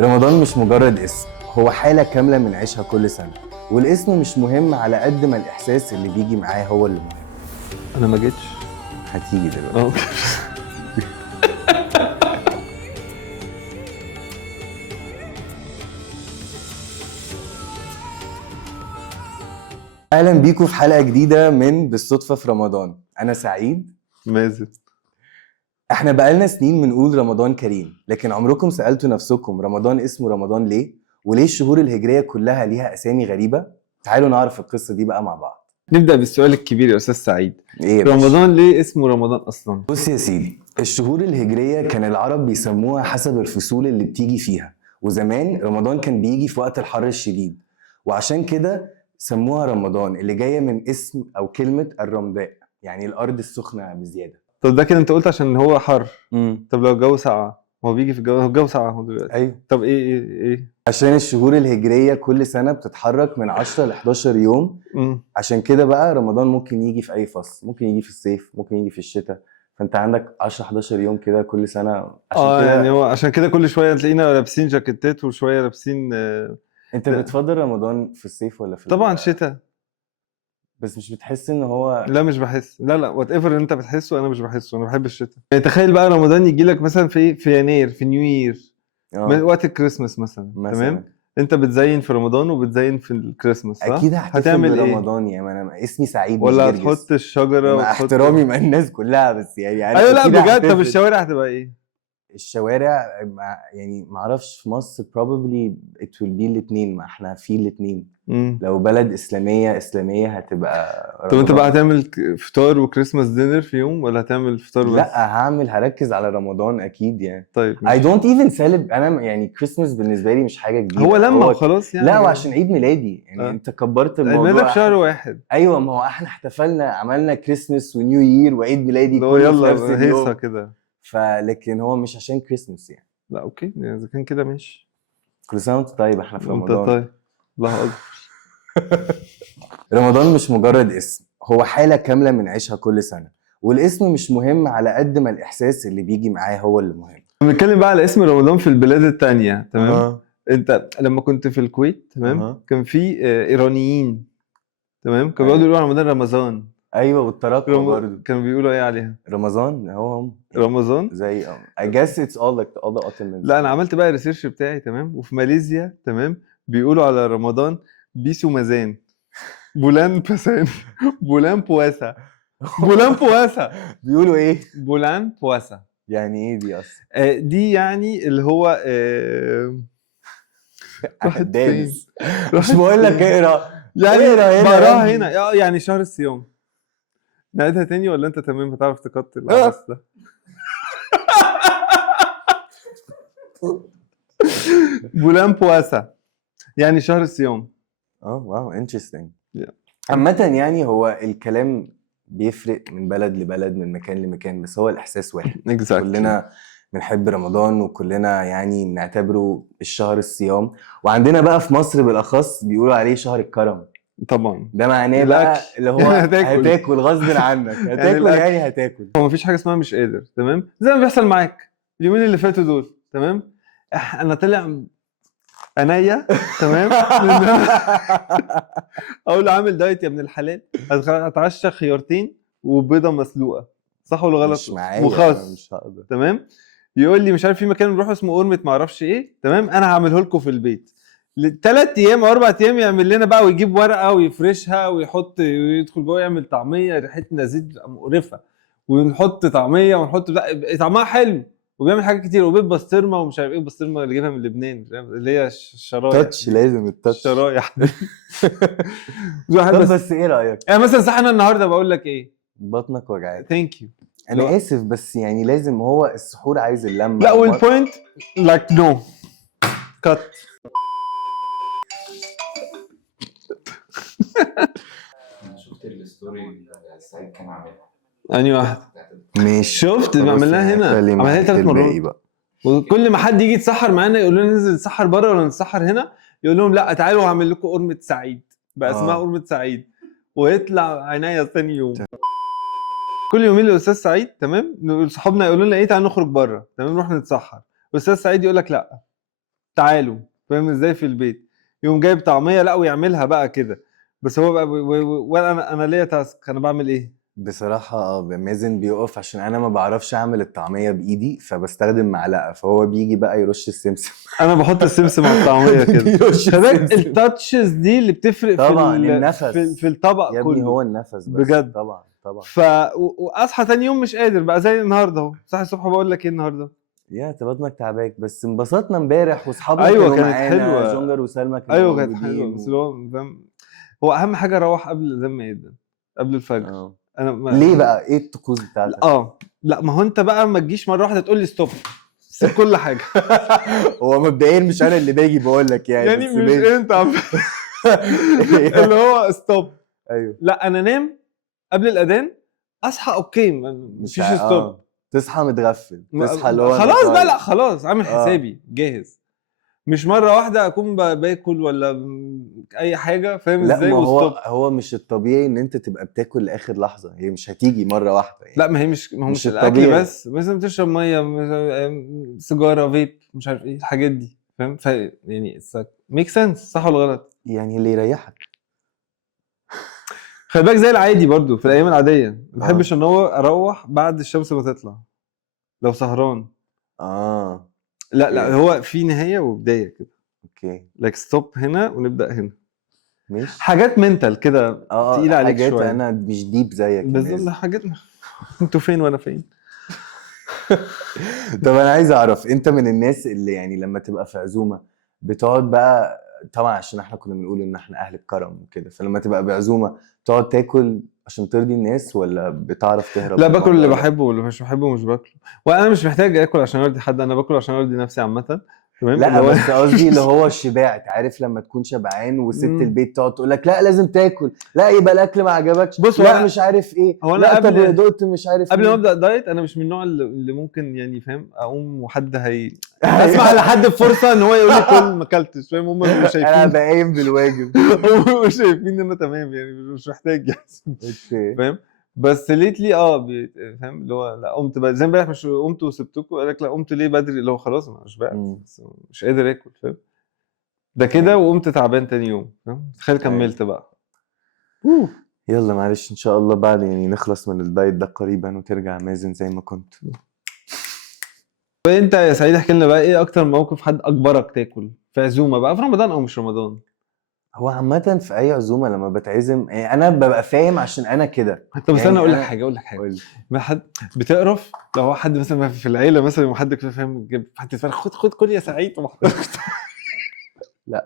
رمضان مش مجرد اسم، هو حالة كاملة بنعيشها كل سنة، والاسم مش مهم على قد ما الإحساس اللي بيجي معاه هو اللي مهم. انا ما جيتش. هتيجي دلوقتي. أهلا بيكم في حلقة جديدة من بالصدفة في رمضان. أنا سعيد. مازن. احنا بقالنا سنين بنقول رمضان كريم، لكن عمركم سألتوا نفسكم رمضان اسمه رمضان ليه؟ وليه الشهور الهجرية كلها ليها أسامي غريبة؟ تعالوا نعرف القصة دي بقى مع بعض. نبدأ بالسؤال الكبير يا أستاذ سعيد. إيه يا باشا؟ رمضان ليه اسمه رمضان أصلا؟ بص يا سيدي، الشهور الهجرية كان العرب بيسموها حسب الفصول اللي بتيجي فيها، وزمان رمضان كان بيجي في وقت الحر الشديد، وعشان كده سموها رمضان اللي جاية من اسم أو كلمة الرمداء، يعني الأرض السخنة بزيادة. طب ده كده أنت قلت عشان هو حر. طب لو الجو ساقع، هو بيجي في الجو ساقع هو دلوقتي. أيوه. طب إيه؟ عشان الشهور الهجرية كل سنة بتتحرك من 10 ل 11 يوم، عشان كده بقى رمضان ممكن يجي في أي فصل، ممكن يجي في الصيف، ممكن يجي في الشتاء، فأنت عندك 10 11 يوم كده كل سنة. عشان كده يعني هو عشان كده كل شوية تلاقينا لابسين جاكيتات وشوية لابسين أنت بتفضل رمضان في الصيف ولا في طبعا شتاء. بس مش بتحس ان هو لا مش بحس، لا وات ايفر انت بتحسه انا مش بحسه، انا بحب الشتاء. يعني تخيل بقى رمضان يجي لك مثلا في يناير، في نيو يير، وقت الكريسماس مثلا. تمام، انت بتزين في رمضان وبتزين في الكريسماس، صح؟ اكيد هحتفل هتعمل برمضان يعني انا اسمي سعيد ولا مش هتحط الشجره مع احترامي مع الناس كلها، بس يعني انا ايوه لا أكيد بجد. طب هحتفل. الشوارع هتبقى ايه؟ الشوارع يعني ما اعرفش، في مصر probably it will be الاثنين، ما احنا في الاثنين. لو بلد اسلاميه هتبقى طب انت بقى رمضان. هتعمل فطار وكريسماس دينر في يوم ولا هتعمل فطار بس؟ لا هركز على رمضان اكيد يعني. طيب I don't even celebrate. انا يعني كريسمس بالنسبه لي مش حاجه كبيره، هو لما وخلاص يعني. لا وعشان عيد ميلادي يعني. انت كبرت عيد ميلادك الموضوع. شهر واحد. ايوه، ما هو احنا احتفلنا، عملنا كريسمس ونيو يير وعيد ميلادي اللي هو كله في نفس يلا هيصه اليوم، كده. فلكن هو مش عشان كريسمس يعني. لا اوكي، يعني اذا كان كده ماشي. كل سنه وانت طيب، احنا في وانت رمضان. طيب. الله اكبر. رمضان مش مجرد اسم، هو حاله كامله بنعيشها كل سنه، والاسم مش مهم على قد ما الاحساس اللي بيجي معاه هو اللي مهم. بنتكلم بقى على اسم رمضان في البلاد التانية. تمام. انت لما كنت في الكويت، تمام، كان في ايرانيين، تمام، كانوا بيقعدوا يقولوا على رمضان رمضان. ايوه، والتراكوة برضه كانوا بيقولوا ايه عليها؟ رمضان. هم رمضان زي I guess it's all like all the ottomans. لا انا عملت بقى الريسيرش بتاعي، تمام، وفي ماليزيا، تمام، بيقولوا على رمضان بيسو مازان، بولان باسان، بولان بواسا، بولان بواسا. بيقولوا ايه؟ بولان بواسا يعني ايه دي اصلا؟ دي يعني اللي هو راحت فين؟ دانس. مش بقول لك اقرا يعني اقرا هنا بقراها هنا يعني شهر الصيام. نعيدها تاني ولا انت تمام هتعرف تقتل العبث ده؟ بولان بواسا يعني شهر الصيام. واو انترستنج. عامة يعني هو الكلام بيفرق من بلد لبلد، من مكان لمكان، بس هو الإحساس واحد. كلنا بنحب رمضان، وكلنا يعني بنعتبره الشهر الصيام، وعندنا بقى في مصر بالأخص بيقولوا عليه شهر الكرم. طبعا ده معناه بقى اللي هو هتاكل غصب عنك، هتاكل يعني هتاكل. هو مفيش حاجة اسمها مش قادر، تمام، زي ما بيحصل معاك اليومين اللي فاتوا دول، تمام. انا طلع عينيا، تمام. اقول له عامل دايت يا ابن الحلال، هتعشى خيارتين وبيضه مسلوقه، صح ولا غلط؟ مش معايا، وخس، مش هقدر. تمام. يقول لي مش عارف في مكان نروح اسمه اورمت ما اعرفش ايه، تمام، انا هعمله لكم في البيت. 3 ايام او 4 ايام يعمل لنا بقى، ويجيب ورقه ويفرشها ويحط ويدخل جوه يعمل طعميه ريحتنا زيت مقرفه، ونحط طعميه ونحط طعمها حلو، وبيعمل حاجات كتير، وبيض بسطرمه ومش عارف ايه البسطرمه اللي جايبها من لبنان، اللي هي الشرايح. تاتش، لازم التاتش. الشرايح. طب بس ايه رايك؟ يعني مثلا صح، انا النهارده بقول لك ايه؟ بطنك وجعاك. ثانك يو. انا اسف، بس يعني لازم، هو السحور عايز اللمه. لا والبوينت لايك نو كات. انا شفت الستوري اللي سعيد كان عاملها. انهي واحد؟ ماشي، شفت عملناها هنا، عملناها 3 مرات. وكل ما حد يجي يتسحر معانا يقول لنا ننزل نتسحر بره ولا نتسحر هنا، يقول لهم لا تعالوا هعمل لكم قرمه سعيد بقى اسمها قرمه سعيد، ويطلع عينيا ثاني يوم. كل يومين الاستاذ سعيد، تمام، صحابنا يقولوا لنا ايه تعالوا نخرج بره، تمام، نروح نتسحر، الاستاذ سعيد يقول لك لا تعالوا فاهم ازاي في البيت، يقوم جايب طعميه لا ويعملها بقى كده. بس هو بقى وانا ليا تاسك انا بعمل ايه بصراحة مازن بيقف عشان انا ما بعرفش اعمل الطعمية بايدي فبستخدم معلقة، فهو بيجي بقى يرش السمسم. انا بحط السمسم على الطعميه كده. بيرش خلي بالك السمسم. التاتشز دي اللي بتفرق طبعا في النفس في الطبق يا ابني، كله هو النفس بس. بجد. طبعا طبعا. واصحى تاني يوم مش قادر بقى زي النهارده اهو، صاحي الصبح بقول لك ايه النهارده. يا بطنك تعباك، بس انبسطنا امبارح واصحابنا ايوه كانوا كانت معانا، حلوه. جونجر وسلمى كانوا ايوه كانت موجودين حلوه بس اللي هو فاهم، هو اهم حاجه اروح قبل الاذان ما يأذن، قبل الفجر. اه. انا ليه بقى؟ ايه الطقوس بتاعتك؟ لا ما هو انت بقى ما تجيش مره واحده تقول لي ستوب، سيب كل حاجه. هو مبدئيا مش انا اللي باجي بقول لك يعني بس مش باجي. انت اللي هو ستوب. ايوه. لا انا نام قبل الاذان، اصحى اوكي مفيش ستوب. تصحى متغفل، تصحى اللي هو خلاص بقى، لا صايم. خلاص عامل حسابي جاهز، مش مره واحده اكون باكل ولا اي حاجه فاهم لا ازاي ما وستوب. هو مش الطبيعي ان انت تبقى بتاكل لاخر لحظه، هي مش هتيجي مره واحده يعني. لا ما هي مش، ما هو مش مش الاكل الطبيعي. بس، مثلا تشرب ميه سيجاره فيب مش عارف ايه الحاجات دي فاهم، يعني ميك سنس صح ولا غلط؟ يعني اللي يريحك. خلي بالك زي العادي برضو في الايام العاديه ما بحبش ان هو اروح بعد الشمس ما تطلع لو سهران. لا هو في نهايه وبدايه كده. اوكي. لايك ستوب هنا ونبدا هنا. ماشي. حاجات منتال كده تقيله عليك حاجات شويه. انا مش ديب زيك. بالظبط حاجات. انتوا فين وانا فين؟ طب انا عايز اعرف، انت من الناس اللي يعني لما تبقى في عزومه بتقعد بقى، طبعا عشان احنا كنا بنقول ان احنا اهل الكرم وكده، فلما تبقى بعزومه تقعد تاكل عشان ترضي الناس ولا بتعرف تهرب؟ لا باكل اللي بحبه واللي مش بحبه مش باكله، وانا مش محتاج اكل عشان ارضي حد، انا باكل عشان ارضي نفسي عامه. تمام. لا بس قصدي اللي هو الشباع، انت عارف لما تكون شبعان وست البيت تقعد تقول لك لا لازم تاكل، لا يبقى الاكل ما عجبكش، بص لا مش عارف ايه، هو لا أنا طب دقت مش عارف قبل ايه. ما ابدا دايت انا مش من النوع اللي ممكن يعني فاهم اقوم وحد اسمع لحد بفرصه ان هو يقول لي كل ما اكلتش فاهم، هم مش شايفين انا بقايم بالواجب. هم مش شايفين ان انا تمام يعني مش محتاج يعني فاهم. بس ليتلي فاهم اللي هو لا قمت زي امبارح مش قمت وسبتكم، قال لك لا قمت ليه بدري اللي هو خلاص انا مش بقى مش قادر اكل فاهم ده كده، وقمت تعبان تاني يوم فاهم، تخيل كملت بقى. يلا معلش ان شاء الله بعد يعني نخلص من الدايت ده قريبا وترجع مازن زي ما كنت. وانت يا سعيد احكي لنا بقى ايه اكتر موقف حد اجبرك تاكل في عزومه بقى في رمضان او مش رمضان؟ هو عامة في أي عزومة لما بتعزم يعني أنا ببقى فاهم عشان أنا كده. طب بس أنا أقول لك حاجة ما حد بتقرف لو هو حد مثلا في العيلة مثلا وحد كده فاهم حد خد كل يا سعيد لا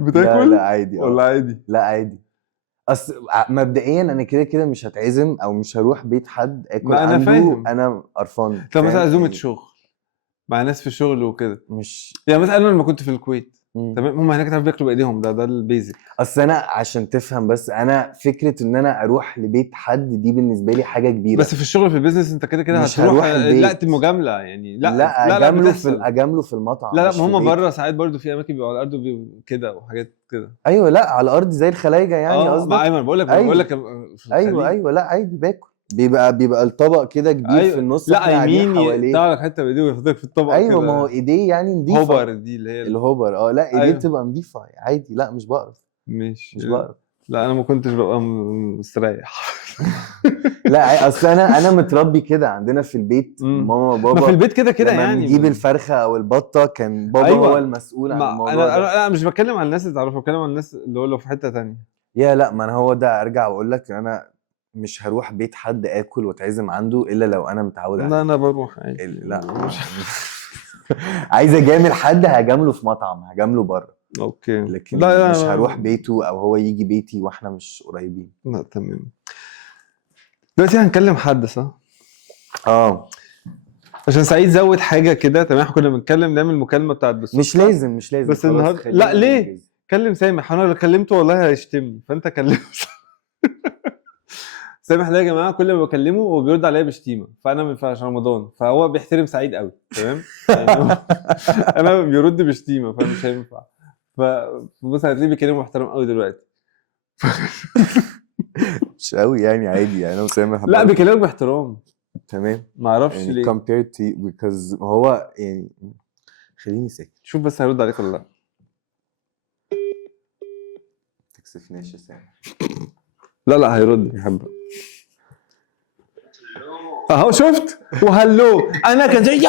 بتاكل؟ لا عادي. ولا عادي؟ لا عادي. أصل مبدئيا أنا كده مش هتعزم أو مش هروح بيت حد آكل أنا عنده فاهم. أنا قرفان. طب مثلا عزومة شغل مع ناس في الشغل وكده، مش يعني مثلا أنا لما كنت في الكويت تمام هم هناك تعرف بياكلوا بايديهم، ده البيزك. اصل انا عشان تفهم بس، انا فكره ان انا اروح لبيت حد دي بالنسبه لي حاجه كبيره. بس في الشغل في البيزنس انت كده هتروح لا مجامله يعني لا اجامله في المطعم. لا ما هم بره ساعات برضو في اماكن بيبقوا على الارض كده وحاجات كده. ايوه لا على الارض زي الخلايجه يعني قصدك. مع ايمن بقول لك ايوه لا عادي باكل، بيبقى الطبق كده كبير في النص لا يمين حواليه تعالى حته بايديه ويحطك في الطبق ايوه كده. ما هو ايديه يعني نضيفه. هوبر دي اللي هي الهوبر لا ايديه بتبقى نضيفه عادي. لا مش بقرف. مش بقرف. لا انا ما كنتش ببقى مستريح. لا اصل انا متربي كده عندنا في البيت. ماما بابا ما في البيت كده لما يعني نجيب الفرخه او البطه كان بابا هو المسؤول عن الموضوع ده. انا مش بتكلم عن الناس اللي تعرفها، بتكلم عن الناس اللي هو لو في حته تانية. لا ما انا هو ده ارجع واقول لك انا مش هروح بيت حد اكل واتعزم عنده الا لو انا متعود عليه. لا انا بروح عادي. لا عايز اجامل حد هجامله في مطعم، هجامله بره. اوكي لكن لا مش هروح بيته او هو يجي بيتي واحنا مش قريبين. لا تمام. دلوقتي هنكلم حد صح؟ عشان سعيد زود حاجه كده تمام. احنا كنا بنتكلم نعمل مكالمه بتاعت بالصدفه. مش لازم بس النهارده لا ليه؟ كلم سامح. انا لو كلمته والله هيشتمني فانت كلمه. سامح ده يا جماعه كل ما بكلمه هو بيرد عليا بشتيمه، فانا ما ينفعش رمضان، فهو بيحترم سعيد قوي تمام. يعني انا بيرد بشتيمه فمش هينفع. فبص هتلاقيه بيكلمه محترم قوي دلوقتي. مش قوي يعني عادي يعني انا وسامح لا بيكلمك باحترام تمام. ما اعرفش يعني ليه compared to because هو يعني خليني ساكت. شوف بس هيرد عليك ولا لا. تكسفناش يا سامح. لا هيرد يحبك. اهو شفت وهلو انا كان زي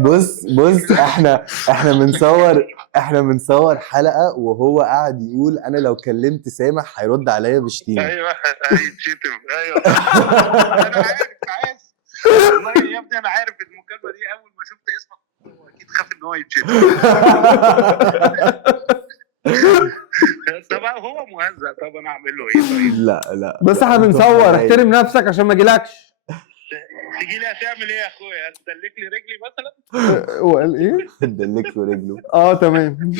بص احنا بنصور حلقه وهو قاعد يقول انا لو كلمت سامح هيرد عليا بشتيمه. ايوه هيتشتم. ايوه انا عارف والله يا ابني، انا عارف المكالمه دي اول ما شفت اسمك اكيد خاف ان هو يتشتم. طب هو مهزأ، طب انا اعمل له ايه طيب؟ لا بس احنا بنصور، احترم نفسك عشان ما اجيلكش. تيجي لي هتعمل ايه يا اخويا؟ هتدلك لي رجلي مثلا؟ وقال ايه؟ دلك له رجله. تمام.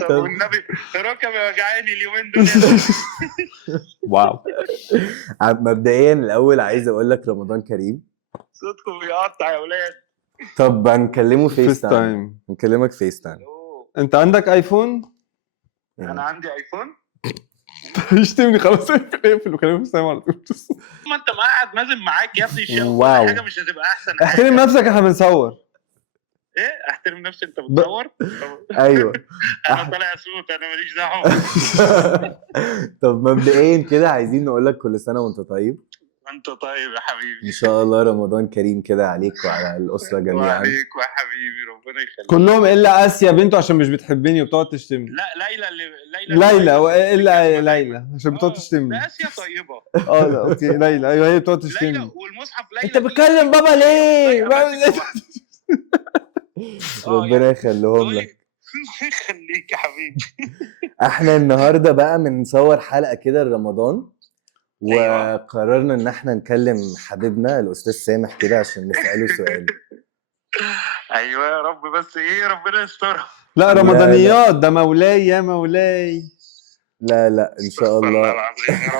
طب والنبي ركبي وجعاني اليومين دول. واو. مبدئيا الاول عايز اقول لك رمضان كريم. صوتكم بيقطع يا ولاد. طب هنكلمه فيس تايم. نكلمك فيس تايم. انت عندك ايفون؟ انا عندي ايفون. يشتمني خلاص. اقفل وكلمه فيس تايم على طول. ما انت قاعد مازن معاك يا ابني الشغل، واو. حاجه مش هتبقى احسن حاجه. احترم نفسك، احنا بنصور. ايه احترم نفسي؟ انت بتصور؟ ايوه انا طالع صوت، انا ماليش دعوه. طب مبدئيا كده عايزين نقول لك كل سنه وانت طيب. انت طيب يا حبيبي. ان شاء الله رمضان كريم كده عليك وعلى الاسره جميعا. وعليك يا حبيبي، ربنا يخليك. كلهم الا اسيا بنته عشان مش بتحبني وبتقعد تشتمني. لا ليلى الا ليلى عشان بتقعد تشتمني. ده اسيا طيبه. لا اوكي ليلى، ايوه هي بتقعد ليلى تشتمني. والمصحف ليلى. انت بتكلم بابا ليه؟ ربنا يخليهم لك. يخليك يا حبيبي. احنا النهارده بقى بنصور حلقه كده لرمضان، وقررنا ان احنا نكلم حبيبنا الاستاذ سامح كده عشان نساله سؤال. ايوه يا رب، بس ايه ربنا يسترها. لا رمضانيات، ده مولاي يا مولاي. لا ان شاء الله. والله العظيم يا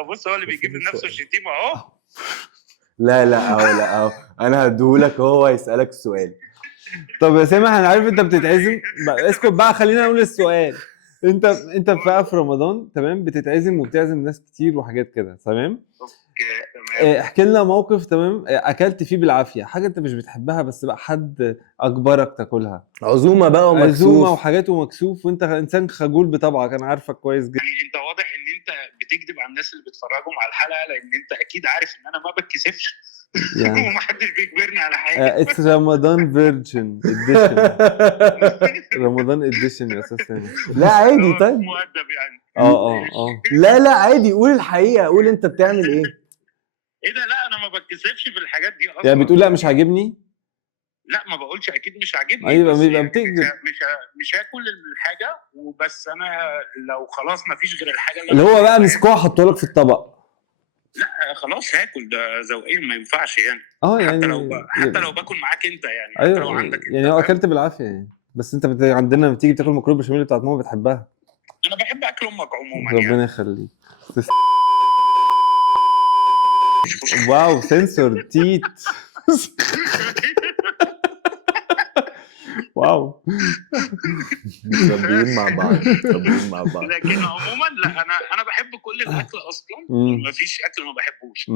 رب. بص هو اللي بيجيب لنفسه الشتيمه اهو. لا اهو انا هديهولك وهو هيسالك السؤال. طب يا سامح انا عارف انت بتتعزم، اسكت بقى خلينا نقول السؤال. انت بقى في رمضان تمام بتتعزم وبتعزم ناس كتير وحاجات كده تمام. اوكي تمام. احكي لنا موقف تمام اكلت فيه بالعافيه، حاجه انت مش بتحبها بس بقى حد اجبرك تاكلها. عزومه بقى ومكسوف. عزومه وحاجات ومكسوف، وانت انسان خجول بطبعك، انا عارفك كويس جدا. يعني انت واضح ان انت بتكذب على الناس اللي بيتفرجوا على الحلقه، لان انت اكيد عارف ان انا ما بتكسفش. يعني ومحدش بيجبرني على حاجه. اتس رمضان فيرجن اديشن. رمضان اديشن يا استاذ سامح. لا عادي طيب. مؤدب يعني. لا عادي، قول الحقيقه، قول انت بتعمل ايه. ايه ده؟ لا انا ما بتكسفش في الحاجات دي اصلا. يعني بتقول لا مش عاجبني؟ لا ما بقولش اكيد مش عاجبني. ايوه بيبقى يعني بتكذب. مش هاكل الحاجه وبس، انا لو خلاص ما فيش غير الحاجه اللي هو بقى مسكوها حطوا لك في الطبق. لا خلاص هاكل، ده ذوقيا ما ينفعش يعني. يعني حتى لو باكل معاك انت يعني. أيوة حتى لو عندك يعني هو اكلت بالعافيه يعني. بس انت عندنا لما بتيجي بتاكل مكرونه بشاميل بتاعت ماما بتحبها. انا بحب اكل امك عموما ربنا يعني. يخليك. واو سنسور تيت. واو متربيين مع بعض. لكن عموما لا انا بحب كل الاكل اصلا. مفيش اكل ما بحبوش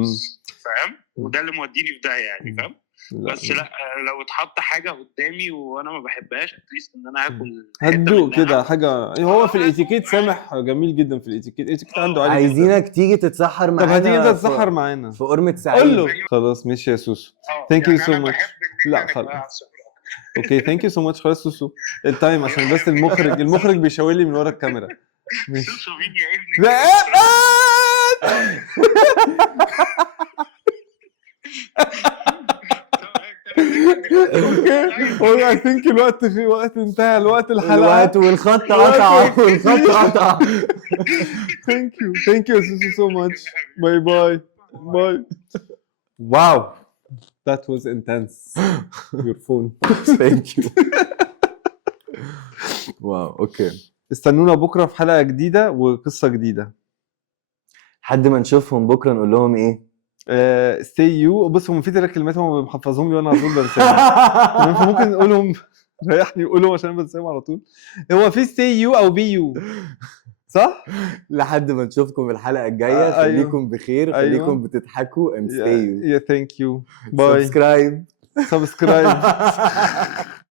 فاهم، وده اللي موديني في ده يعني فاهم. بس لا لو اتحط حاجه قدامي وانا ما بحبهاش اتليست ان انا هاكل هتدوق كده حاجه. هو في الاتيكيت سامح جميل جدا في الاتيكيت عنده عالي. عايزينك تيجي تتسحر معانا. طب هتيجي انت تتسحر معانا في قرمه سعيد. قول له خلاص ماشي يا سوسو. ثانك يو سو ماتش. لا خلاص اوكي ثانك يو سو ماتش. خلاص سوسو التايم عشان بس المخرج بيشاور لي من ورا الكاميرا. سوسو مين يا ابني؟ اوكي اي ثينك الوقت انتهى. الحلقه والخط قطع. ثانك يو سوسو سو ماتش. باي. واو that was intense. your phone. thank you. واو اوكي. استنونا بكره في حلقه جديده وقصه جديده. حد ما نشوفهم بكره نقول لهم ايه؟ stay you. بص هم في 3 كلمات هم محفظهم لي وانا على طول بنساهم. فممكن نقولهم ريحني قولهم عشان بنساهم على طول. هو في stay you او be you صح؟ لحد ما نشوفكم الحلقه الجايه. خليكم بخير. خليكم بتضحكوا. and stay you. thank you. bye. subscribe. سبسكرايب